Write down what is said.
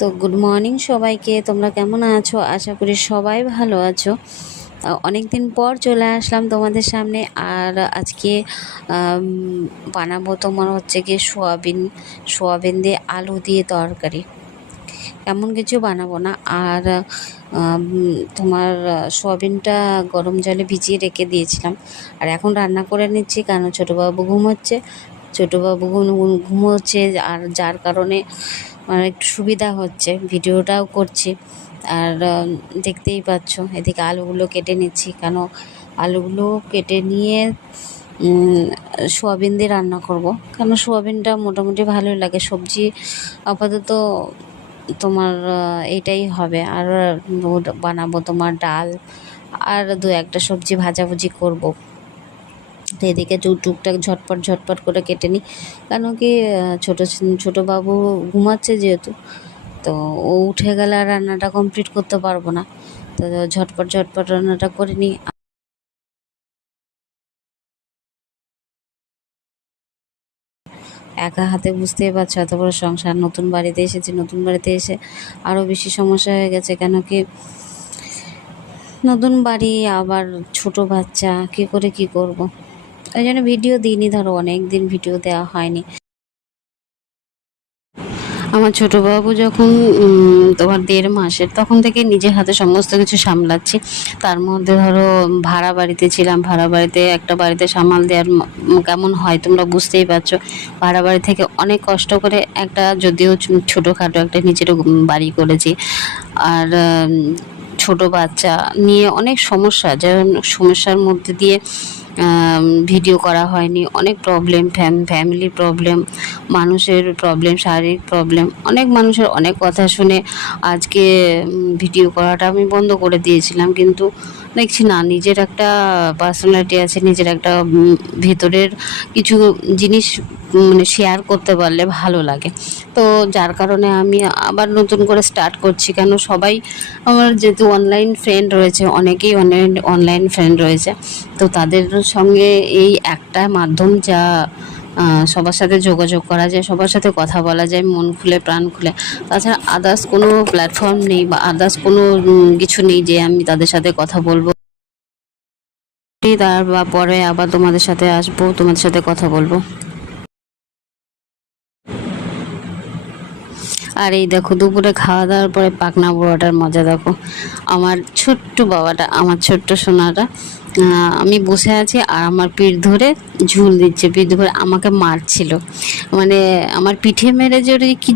তো good morning সবাইকে। তোমরা কেমন আছো? আশা করি সবাই ভালো আছো। অনেক দিন পর চলে আসলাম তোমাদের সামনে। আর আজকে বানাবো তোমার হচ্ছে গিয়ে সোয়াবিন দিয়ে আলু দিয়ে তরকারি। এমন কিছু বানাবো না। আর তোমার সোয়াবিনটা গরম জলে ভিজিয়ে রেখে দিয়েছিলাম, আর এখন রান্না করে নিচ্ছি, কারণ ছোটোবাবু ঘুমোচ্ছে। আর যার কারণে মানে একটু সুবিধা হচ্ছে, ভিডিওটাও করছি। আর দেখতেই পাচ্ছ এদিকে আলুগুলো কেটে নিচ্ছি, কেন আলুগুলো কেটে নিয়ে সোয়াবিন দিয়ে রান্না করব। কেন সোয়াবিনটা মোটামুটি ভালোই লাগে সবজি। আপাতত তোমার এইটাই হবে। আর বানাবো তোমার ডাল, আর দু একটা সবজি ভাজাভুজি করব। তো এদিকে টুকটাক ঝটপট করে কেটে নিই, কেন কি ছোটো বাবু ঘুমাচ্ছে যেহেতু, তো ও উঠে গেলে আর রান্নাটা কমপ্লিট করতে পারবো না। তো ঝটপট রান্নাটা করে নিই। একা হাতে বুঝতেই পারছো, এত বড় সংসার, নতুন বাড়িতে এসে আরও বেশি সমস্যা হয়ে গেছে। কেন কি নতুন বাড়ি, আবার ছোট বাচ্চা, কী করে কী করব। ওই জন্য ভিডিও দিইনি, ধরো অনেক দিন ভিডিও দেওয়া হয়নি। আমার ছোটো বাবু যখন তোমার 1.5 মাসের, তখন থেকে নিজের হাতে সমস্ত কিছু সামলাচ্ছি। তার মধ্যে ধরো ভাড়া বাড়িতে ছিলাম, ভাড়া বাড়িতে একটা বাড়িতে সামাল দেওয়ার কেমন হয় তোমরা বুঝতেই পারছো। ভাড়া বাড়ি থেকে অনেক কষ্ট করে একটা, যদিও ছোটোখাটো একটা নিজের বাড়ি করেছি। আর ছোট বাচ্চা নিয়ে অনেক সমস্যা, যেমন সমস্যার মধ্যে দিয়ে ভিডিও করা হয়নি। অনেক প্রবলেম, ফ্যামিলি প্রবলেম, মানুষের প্রবলেম, শারীরিক প্রবলেম, অনেক মানুষের অনেক কথা শুনে আজকে ভিডিও করাটা আমি বন্ধ করে দিয়েছিলাম। কিন্তু দেখছি না, নিজের একটা পার্সোনালিটি আছে, নিজের একটা ভেতরের কিছু জিনিস মানে শেয়ার করতে পারলে ভালো লাগে। তো যার কারণে আমি আবার নতুন করে স্টার্ট করছি। কেন সবাই আমার যেহেতু অনলাইন ফ্রেন্ড রয়েছে, অনেকেই অনলাইন ফ্রেন্ড রয়েছে, তো তাদের সঙ্গে এই একটা মাধ্যম যা সবার সাথে যোগাযোগ করা যায়, সবার সাথে কথা বলা যায় মন খুলে প্রাণ খুলে। তাছাড়া আদার্স কোনো প্ল্যাটফর্ম নেই বা আদার্স কোনো কিছু নেই যে আমি তাদের সাথে কথা বলবো, পরে আবার তোমাদের সাথে আসবো, তোমাদের সাথে কথা বলবো। আর এই দেখো দুপুরে খাওয়া দাওয়ার পরে পাকনা বড়াটার মজা দেখো। আমার ছোট্ট বাবাটা, আমার ছোট্ট সোনাটা, আমি বসে আছি আর আমার পিঠ ধরে ঝুল দিচ্ছে, পিঠ ধরে আমাকে মারছিল। মানে আমার পিঠে মেরে যে কি